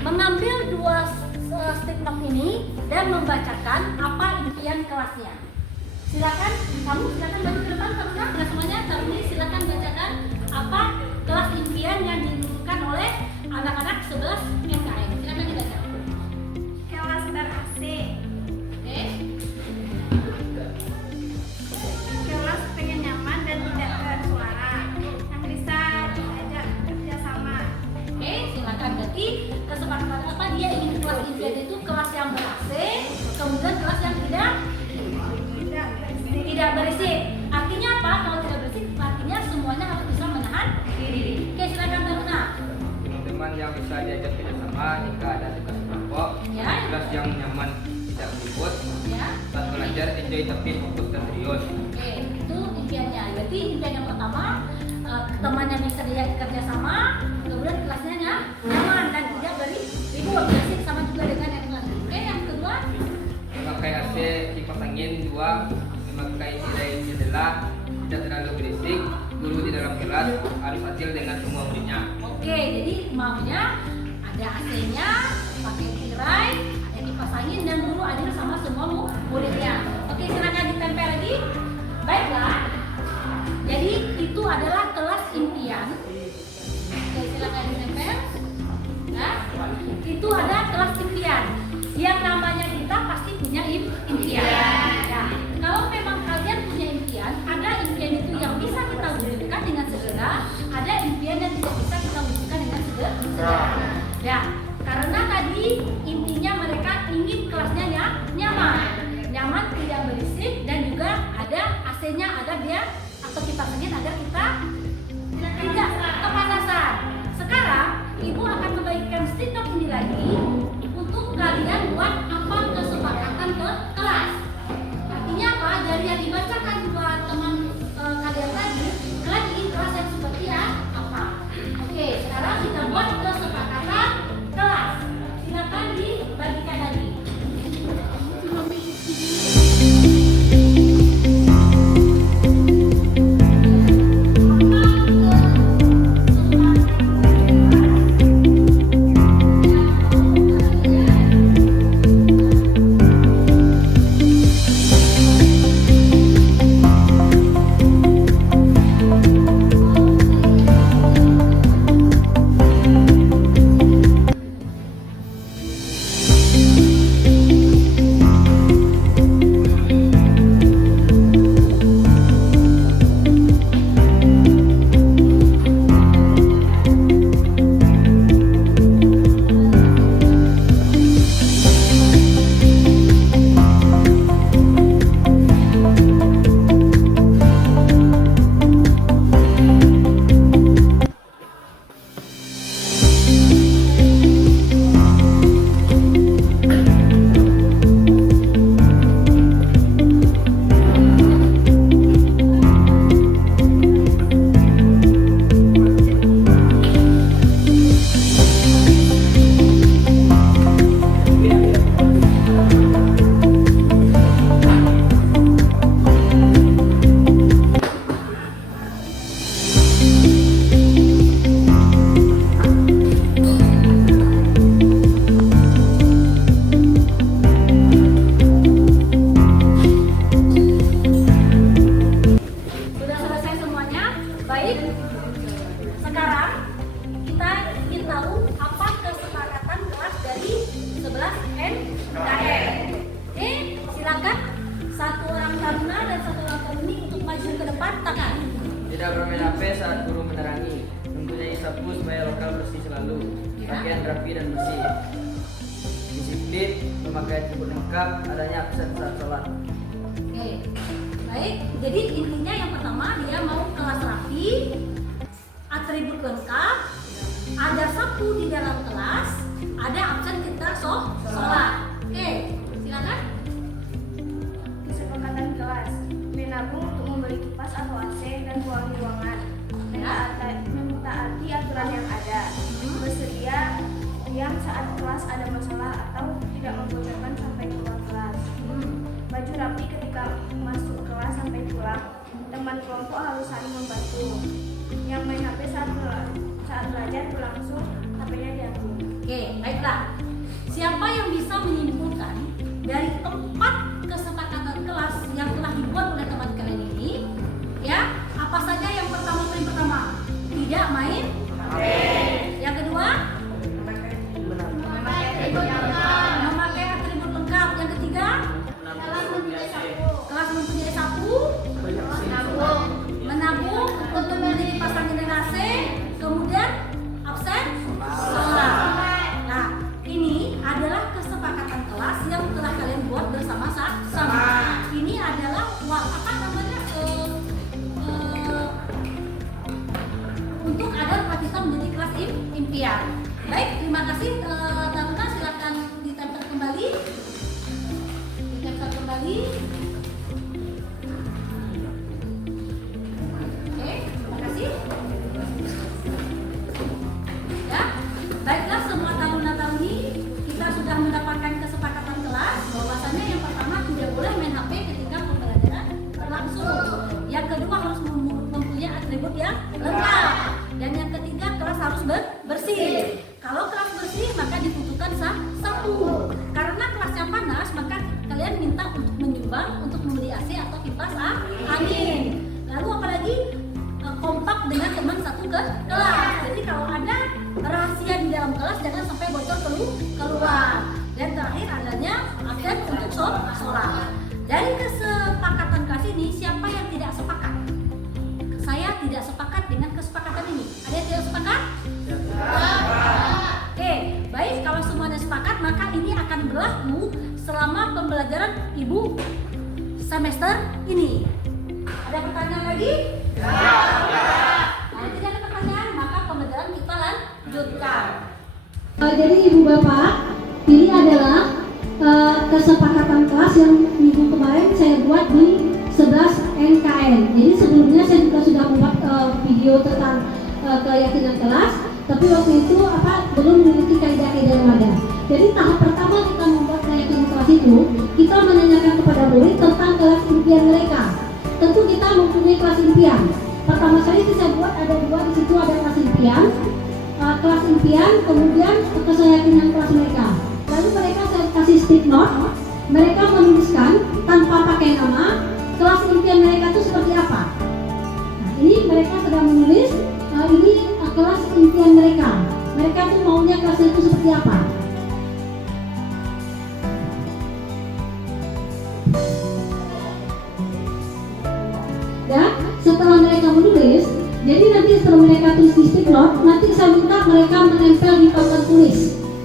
mengambil dua stick note ini dan membacakan apa impian kelasnya. Silakan maju ke depan taruna dan semuanya taruni silakan bacakan apa kelas impian yang dilakukan oleh anak-anak 11 NKN. Silakan dibaca. Kelas ber-AC. Oke. Kelas pengen nyaman dan tidak bersuara, yang bisa diajak kerjasama. Oke, silakan. Berarti kesepakatan apa dia ingin kelas impian itu kelas yang ber-AC, kemudian kelas yang tidak berisik. Artinya apa? Kalau tidak berisik, artinya semuanya harus bisa menahan diri. Oke, silakan Taruna. Teman-teman yang bisa diajak kerjasama jika ada tugas kelompok, Ya. kelas yang nyaman tidak ribut, Ya. saat belajar enjoy tapi fokus dan serius. Oke, itu impiannya. Berarti impian yang pertama, temannya bisa diajak kerjasama, kemudian kelasnya nyaman dan tidak ribut, berisik sama juga dengan yang lain. Oke, yang kedua, Memakai AC kipas angin 2, memakai tirai jendela, tidak terlalu berisik, guru di dalam kelas harus adil dengan semua muridnya. oke, jadi maunya ada AC-nya, pakai tirai, ada kipas angin dan guru adil sama semua muridnya. Oke, silakan ditempel lagi. Baiklah. Jadi itu adalah kelas impian. Oke, silakan mereka bersih selalu, pakaian rapi dan bersih, disiplin, memakai atribut lengkap, adanya absen saat sholat. Oke, baik. Jadi intinya yang pertama dia mau kelas rapi, atribut lengkap, ada sapu di dalam kelas, ada absen kita sholat. Oke, silakan. Kesepakatan kelas menabung untuk membeli kipas atau AC dan ruangan ruangan, mentaati aturan yang ada, bersedia diam saat kelas ada masalah atau tidak membocorkan sampai keluar kelas, baju rapi ketika masuk kelas sampai pulang, teman kelompok harus saling membantu, yang main HP saat belajar berlangsung HP-nya diambil. Oke, baiklah. Siapa yang bisa menyimpulkan dari 4 kesepakatan kelas yang telah dibuat oleh teman kalian ini? Ya, apa saja yang pertama? Tidak main HP. Yang kedua? Memakai atribut lengkap. Yang ketiga? Kelas mempunyai sapu. Menabung untuk membeli kipas angin dan AC. Kemudian absen sholat. Nah, ini adalah kesepakatan kelas yang telah kalian buat bersama-sama. Ini adalah untuk agar kita menjadi kelas impian. Baik, terima kasih. Taruna silakan ditempel kembali. Oke, terima kasih. Ya, baiklah semua taruna-taruni, kita sudah mendapatkan kesepakatan kelas bahwasanya yang pertama tidak boleh main HP ketika pembelajaran berlangsung. Yang kedua harus mempunyai atribut yang lengkap. Dan yang ketiga kelas harus bersih. Kalau kelas bersih maka dibutuhkan sapu. Karena kelasnya panas maka kalian minta untuk menyumbang untuk membeli AC atau kipas angin. Lalu apalagi kompak dengan teman satu kelas. Jadi kalau ada rahasia di dalam kelas jangan sampai bocor keluar. Dan terakhir adanya absen untuk sholat. Dari kesepakatan kelas ini siapa yang tidak sepakat? Saya tidak sepakat dengan kesepakatan ini. Ada yang tidak sepakat? Oke, baik. Kalau semuanya sepakat maka ini akan berlaku selama pembelajaran Ibu semester ini. Ada pertanyaan lagi? Kalau tidak ada pertanyaan maka pembelajaran kita lanjutkan. Jadi Ibu Bapak, ini adalah kesepakatan kelas yang minggu kemarin saya buat di 11 NKN. Jadi sebelumnya saya juga sudah membuat video tentang keyakinan kelas, tapi waktu itu belum memiliki kaidah-kaidah yang ada. Jadi tahap pertama kita membuat keyakinan kelas itu, kita menanyakan kepada murid tentang kelas impian mereka. Tentu kita mempunyai kelas impian. Pertama sekali saya buat ada 2 di situ, ada kelas impian, kemudian keyakinan kelas mereka. Lalu mereka saya kasih stick note, mereka menuliskan tanpa pakai nama kelas impian mereka itu seperti apa. Nah, ini mereka sedang menulis ini kelas impian mereka. Mereka tuh maunya kelas itu seperti apa. Ya, setelah mereka menulis, jadi nanti setelah mereka tulis di stick note, nanti saya minta mereka menempel di papan tulis.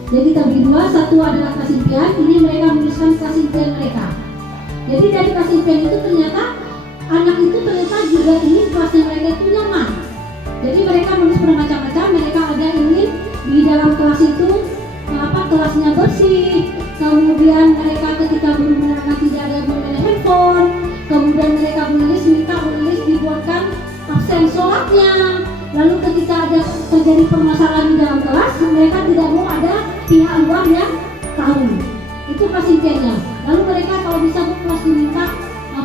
Jadi terbagi 2, satu adalah kelas impian, ini mereka menuliskan kelas impian mereka. Jadi dari kelas impian itu ternyata anak itu ternyata juga ingin kelasnya mereka itu nyaman. Jadi mereka menulis bermacam-macam, mereka ada ingin di dalam kelas itu kelasnya bersih, kemudian mereka ketika bermain tidak ada bermain handphone, kemudian mereka minta menulis dibuatkan absen sholatnya. Lalu ketika ada terjadi permasalahan di dalam kelas, mereka tidak mau ada pihak luar yang tahu. Itu kelas impiannya. Lalu mereka kalau bisa kelas diminta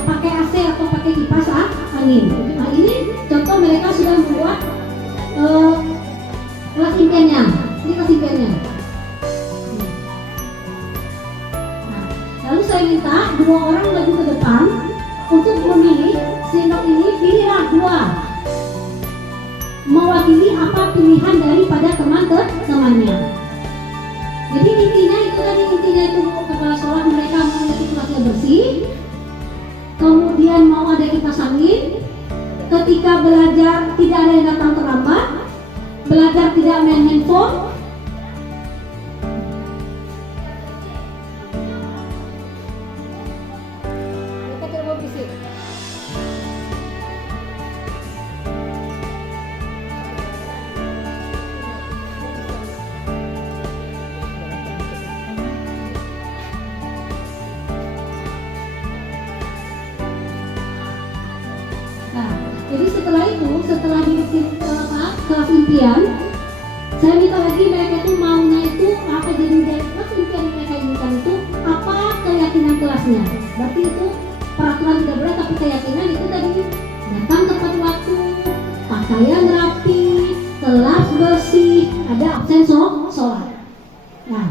pakai AC atau pakai kipas angin. Nah ini contoh mereka sudah membuat kelas impiannya. Ini kelas impiannya. Nah, lalu saya minta 2 orang maju ke depan untuk memilih sendok ini, pilihlah 2 mewakili apa pilihan daripada teman main handphone. Mereka tidak mau berisik. Nah, jadi setelah itu, setelah dibikin kelas impian, saya minta lagi mereka itu maunya itu apa, jadi dari kelas impian yang mereka inginkan itu apa keyakinan kelasnya. Berarti itu peraturan tidak berat, tapi keyakinan itu tadi datang tepat waktu, pakaian rapi, kelas bersih, ada absen sholat. Nah,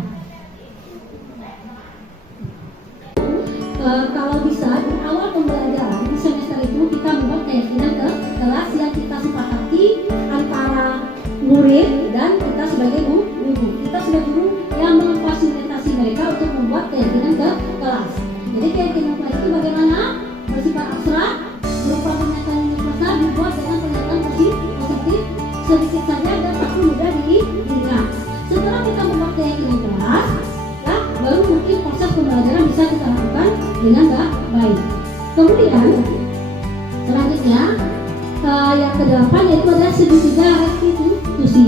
kalau bisa di awal pembelajaran di semester itu kita membuat keyakinan ke kelas yang kita sepakati antara murid dan kita sebagai guru. Kita sebagai guru yang memfasilitasi mereka untuk membuat keyakinan ke kelas. Jadi keyakinan kelas itu bagaimana? Bersifat abstrak, berupa pernyataan yang universal, dibuat dengan pernyataan positif, sedikit saja dan pasti mudah diingat. Setelah kita membuat keyakinan kelas, ya, baru mungkin proses pembelajaran bisa kita lakukan dengan baik. Kemudian selanjutnya yang kedelapan yaitu adalah segitiga restitusi.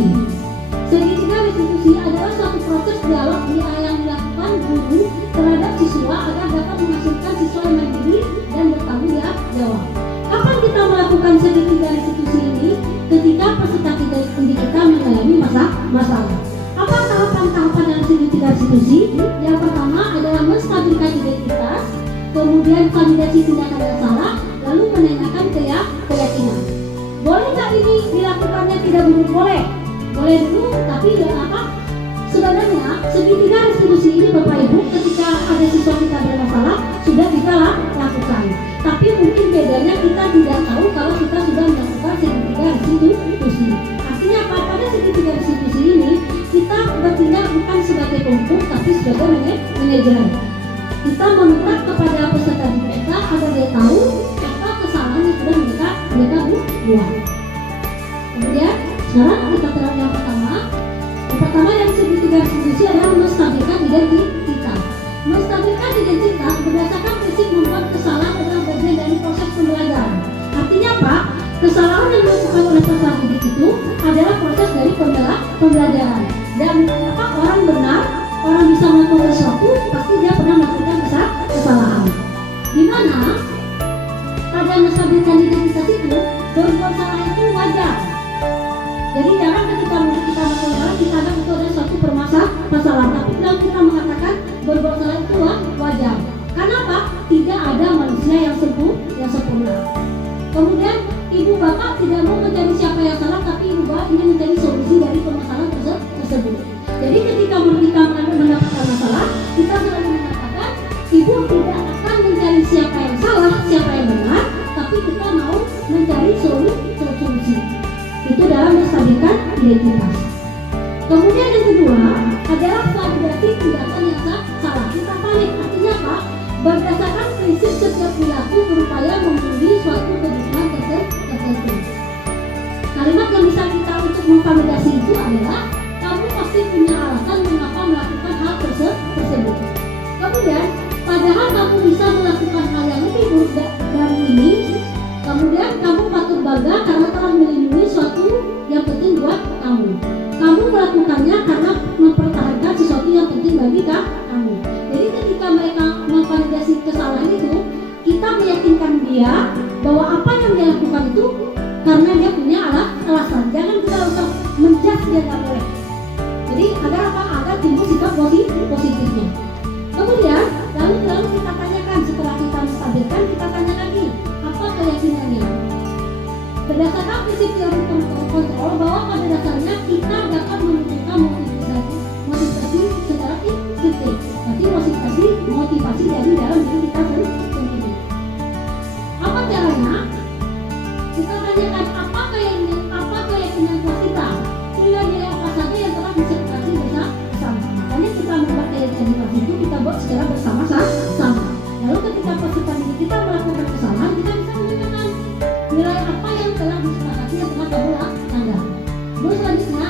Segitiga restitusi adalah suatu proses dialog yang dilakukan guru terhadap siswa agar dapat menghasilkan siswa yang mandiri dan bertanggung jawab. Kapan kita melakukan segitiga restitusi ini? Ketika peserta didik kita mengalami masalah. Apa tahapan-tahapan dalam segitiga restitusi? Yang pertama adalah menstabilkan identitas, kemudian validasi tindakan yang salah, lalu menanyakan keyakinan. Boleh nggak ini dilakukannya tidak dulu? Boleh dulu, tapi apa? Sebenarnya segitiga restitusi ini Bapak Ibu ketika ada siswa kita bermasalah sudah kita lakukan. Tapi mungkin bedanya kita tidak tahu kalau kita sudah melakukan segitiga restitusi. Artinya apa? Pada segitiga restitusi ini kita bertindak bukan sebagai penghukum tapi sebagai manajer. Kita meminta kepada peserta didik kita agar dia tahu apa kesalahan yang sudah mereka buat. Kemudian sekarang kita terang yang pertama. Yang pertama yang segitiga restitusi adalah menstabilkan identitas. Menstabilkan identitas berdasarkan prinsip membuat kesalahan adalah bagian dari proses pembelajaran. Artinya apa? Kesalahan yang dilakukan oleh peserta didik itu adalah proses dari pembelajaran. Dan apa orang benar, orang bisa melakukan sesuatu pasti dia pernah melakukan kesalahan. Di mana pada menstabilkan identitas itu berbuat salah itu wajar. Jadi jangan ketika kita melakukan salah kita anggap itu adalah suatu permasalahan. Tapi kalau kita mengatakan berbuat salah itu wajar. Karena apa? Tidak ada manusia yang sempurna. Kemudian ibu bapak tidak mau mencari siapa yang salah, tapi ibu bapak ingin mencari solusi dari permasalahan tersebut. Jadi ketika kita mendapatkan masalah, kita selalu mengatakan ibu tidak akan mencari siapa yang salah, siapa yang benar, tapi kita mau mencari solusi. Itu dalam menstabilkan identitas. Kemudian yang kedua adalah validasi tindakan yang salah. Kita valid artinya apa? Berdasarkan prinsip setiap perilaku berupaya memenuhi suatu kebutuhan tertentu. Kalimat yang bisa kita untuk memvalidasi itu adalah kamu pasti punya alasan mengapa melakukan hal tersebut. Kemudian, padahal kamu bisa melakukan hal yang lebih buruk dari ini. Kemudian kamu patut bangga karena telah melindungi suatu yang penting buat kamu. Kamu melakukannya karena mempertahankan sesuatu yang penting bagi kamu. Jadi ketika mereka memvalidasi kesalahan itu, kita meyakinkan dia bahwa apa yang dia lakukan itu karena dia punya alasan. Jangan kita langsung menjudge dia nggak boleh. Jadi agar apa? Agar timbul sikap positifnya. Kemudian lalu kita tanyakan setelah kita menstabilkan, kita tanya lagi apa keyakinannya. Berdasarkan prinsip teori kontrol bahwa pada dasarnya kita dapat menunjukkan motivasi secara fiktif. Tapi motivasi dari dalam diri kita sendiri. Apa caranya? Kita tanyakan apa keyakinan kelas kita. Nilai-nilai apa saja yang telah disepakati bersama. Makanya kita membuat keyakinan kelas itu kita buat secara bersama-sama. Lalu ketika peserta didik kita melakukan kesalahan, kita bisa menunjukkan nilai apa yang telah disepakati yang telah kamu langgar. Lalu selanjutnya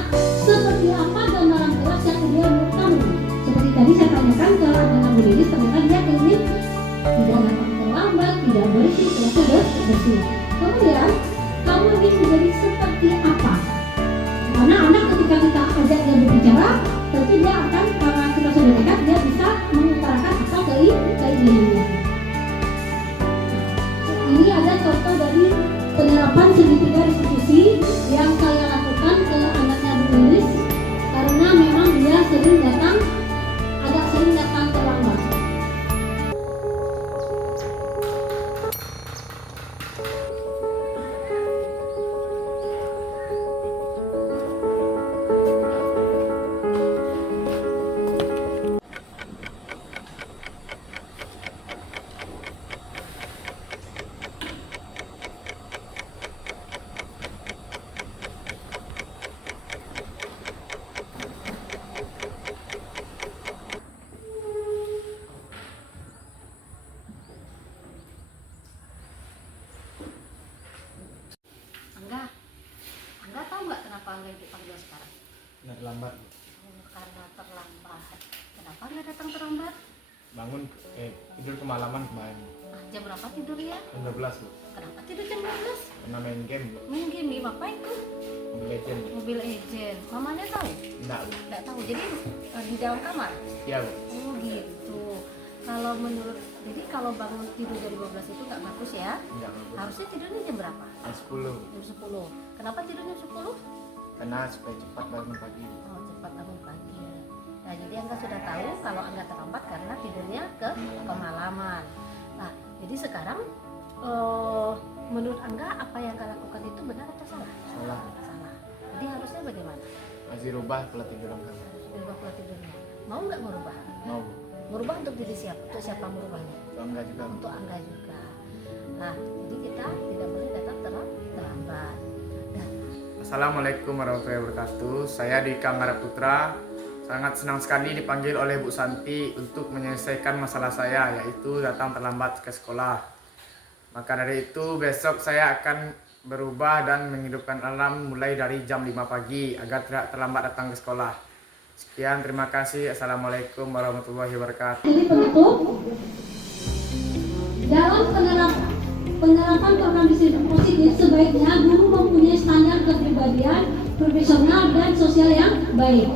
apresiasi. Kemudian kamu ingin menjadi seperti apa? Karena anak ketika kita ajak dia berbicara, tentu dia akan, karena kita sudah dekat, dia bisa mengutarakan apa keinginannya. Ini ada contoh dari penerapan segitiga restitusi yang saya lakukan ke anaknya Bu Lilis, karena memang dia agak sering datang terlambat. Angga tahu nggak kenapa Angga dipanggil sekarang? Nggak terlambat. Karena terlambat. Kenapa Angga datang terlambat? Bangun tidur kemalaman kemarin. Jam berapa tidur ya? Jam 12 Bu. Kenapa tidur jam 12? Karena main game Bu. Main game nih, ngapain tuh? Mobile Legend. Mobil agent. Mamanya tahu? Enggak Bu. Nggak tahu. Jadi di dalam kamar? Iya Bu. Oh gitu. Jadi kalau bangun tidur jam 12 itu nggak bagus ya? Enggak Bu. Harusnya tidurnya jam berapa? Jam 10. Jam 10. Kenapa tidur jam 10? Karena supaya cepat bangun pagi. Oh, cepat bangun pagi. Nah, jadi Angga sudah tahu kalau Angga terlambat karena tidurnya kemalaman. Nah, jadi sekarang menurut Angga apa yang Angga lakukan itu benar atau salah? Salah. Salah. Jadi harusnya bagaimana? Masih rubah pola tidur kamu. Merubah pola tidurnya. Mau nggak merubah? Mau Bu. Merubah untuk diri siapa? Untuk siapa merubahnya? Bangga juga Bu. Untuk Angga juga. Nah, jadi kita tidak boleh datang terlambat. Dan Assalamualaikum warahmatullahi wabarakatuh. Saya Dika Ngara Putra. Sangat senang sekali dipanggil oleh Bu Santi untuk menyelesaikan masalah saya, yaitu datang terlambat ke sekolah. Maka dari itu besok saya akan berubah dan menghidupkan alarm mulai dari jam 5 pagi agar tidak terlambat datang ke sekolah. Sekian, terima kasih. Assalamualaikum warahmatullahi wabarakatuh. Jadi penutup, dalam penerapan program disiplin positif sebaiknya guru mempunyai standar kepribadian, profesional dan sosial yang baik,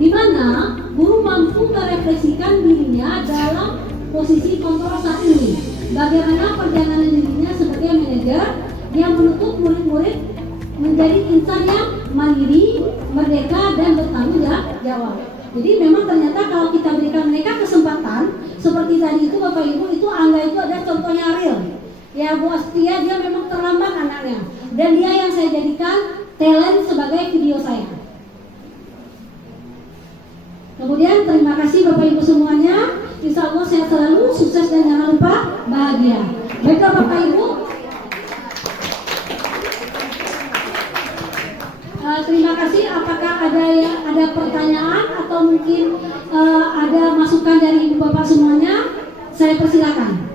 di mana guru mampu merefleksikan dirinya dalam posisi kontrol saat ini. Bagaimana perjalanan dirinya sebagai manajer yang menuntut murid-murid menjadi insan yang mandiri, merdeka dan bertanggung jawab. Jadi memang ternyata kalau kita berikan mereka kesempatan seperti tadi itu Bapak Ibu, itu Angga itu ada contohnya real. Ya Bu Astia, dia memang terlambat anaknya, dan dia yang saya jadikan talent sebagai video saya. Kemudian terima kasih Bapak Ibu semuanya. Insya Allah sehat selalu, sukses dan jangan lupa bahagia. Baiklah Bapak Ibu, terima kasih. Apakah ada pertanyaan atau mungkin ada masukan dari Ibu Bapak semuanya? Saya persilakan.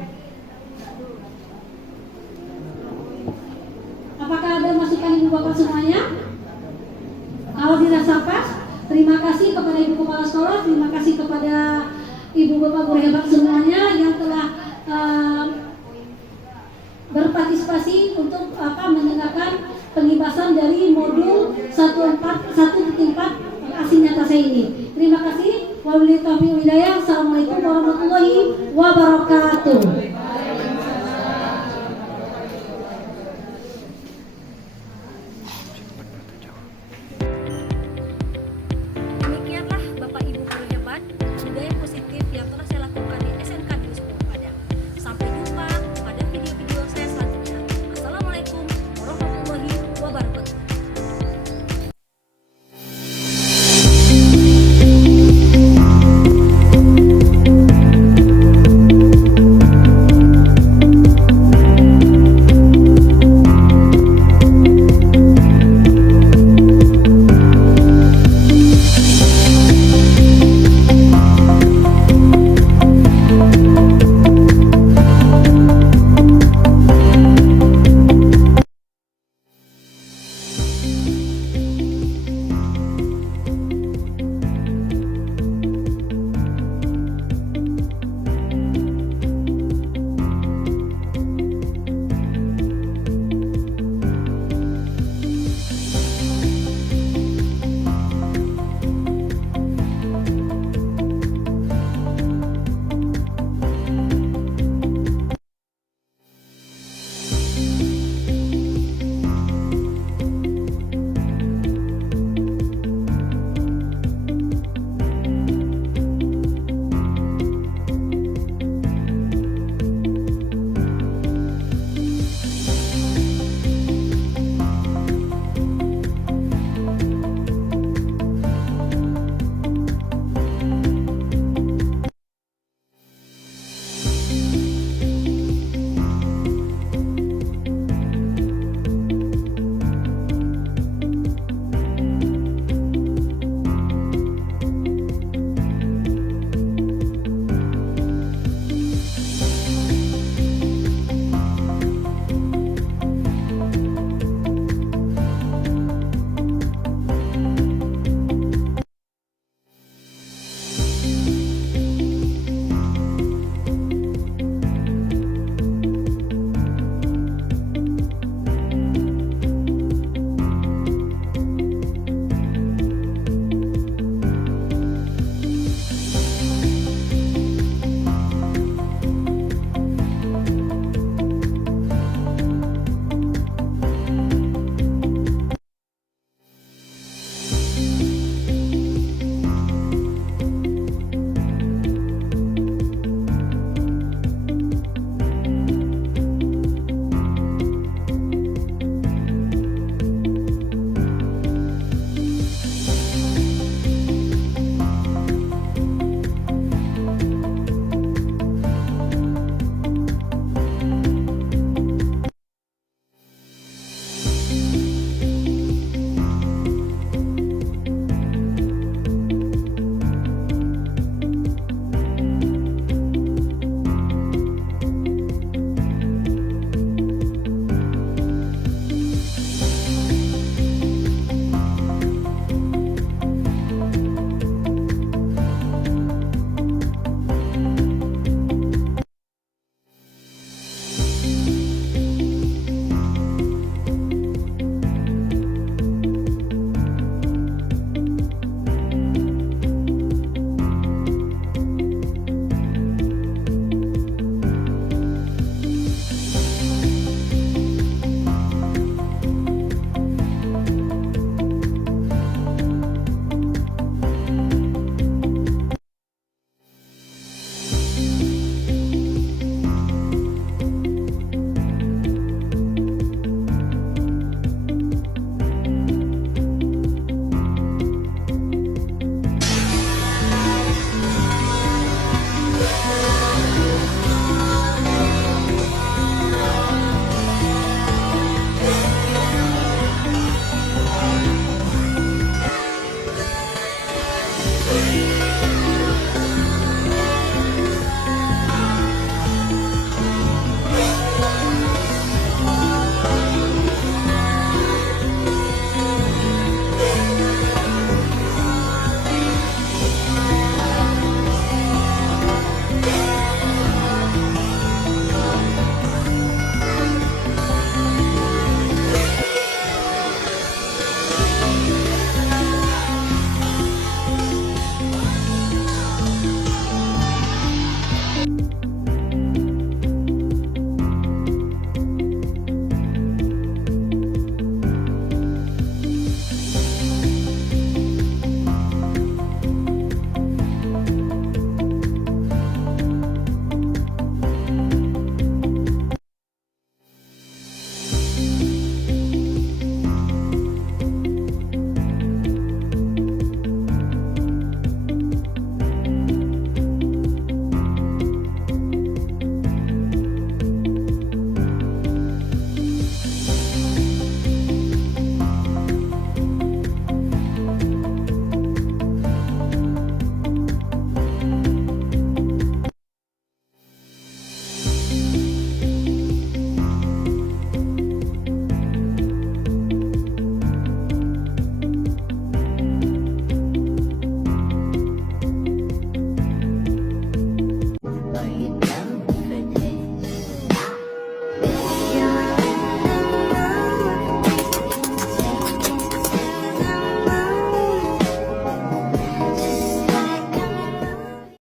Apakah ada masukan Ibu Bapak semuanya? Kalau dirasa pas, terima kasih kepada Ibu Kepala Sekolah, terima kasih kepada Ibu Bapak guru hebat semuanya yang telah berpartisipasi untuk mendengarkan pembahasan dari modul 1.4 aksi nyata saya ini. Terima kasih. Wabillahi taufiq wal hidayah. Assalamualaikum warahmatullahi wabarakatuh.